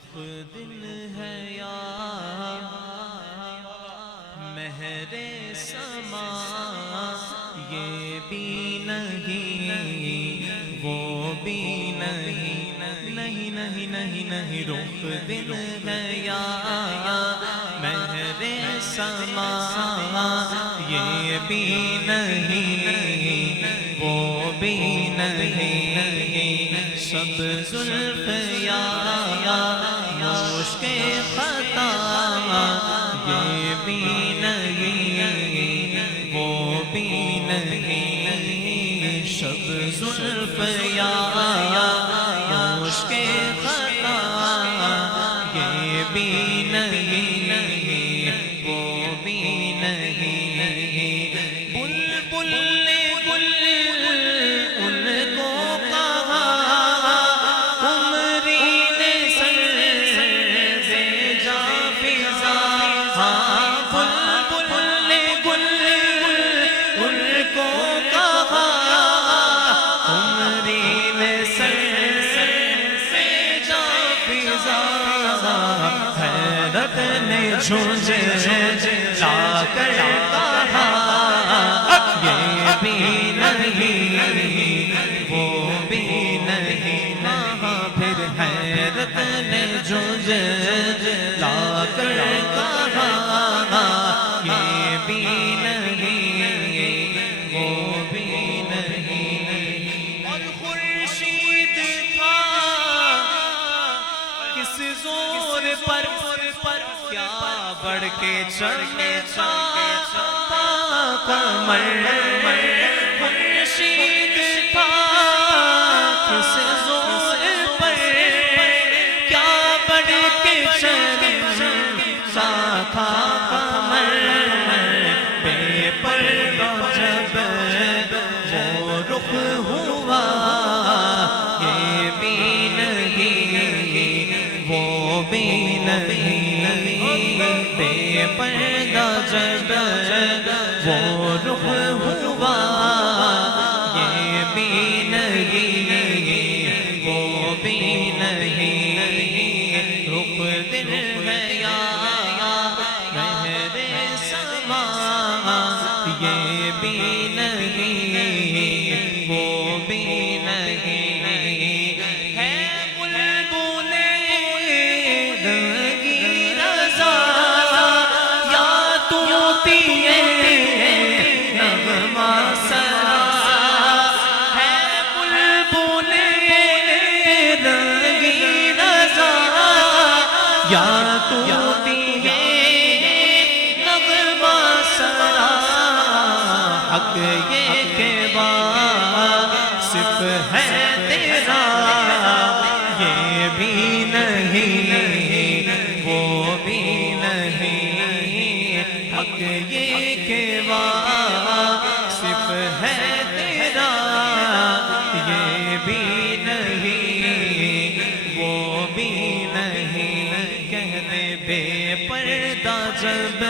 رخ دل ہے یا مہر سما، یہ بھی نہیں وہ بھی نہیں، نہیں نہیں نہیں نہیں، رخ دل ہے یا مہر سما، یہ بھی نہیں وہ بھی نہیں، سب زلف یا مشک خطا، یہ بھی نہیں وہ بھی نہیں، سب زلف یا مشک خطا، یہ بھی نہیں وہ بھی نہیں، بلبل گل ان کو کہا، قمری نے سر سے جا فضا، ہاں بلبل گل ان کو کہا، قمری نے سر سے جا فضا، حیرت نے جھنجھ لا کر کہا، یہ بھی نہیں وہ بھی نہیں، پھر حیرت نے جھنجھ لا کر کہا، یہ بھی نہیں وہ بھی نہیں، اور خورشید تھا کس زور پر کیا بڑھ کے چمکا قمر، خورشید تھا کس زور پر کیا بڑھ کے چمکا قمر، بے پردہ جب وہ رخ ہوا، یہ بھی نہیں وہ بھی نہیں، بے پردہ جب وہ رخ ہوا، یہ بھی نہیں وہ بھی نہیں، رخ دل ہے یا مہر سما، یہ بھی نہیں وہ بھی نہیں، ہے بلبل رنگی رضا یا طوطی نغمہ سرا، ہے بلبل رنگی رضا یا طوطی نغمہ سرا، حق یہ کہ واصف ہے تیرا، یہ بھی نہیں وہ بھی نہیں، حق یہ کہ واصف ہے تیرا، یہ بھی نہیں وہ بھی نہیں، کہنے بے پردہ جب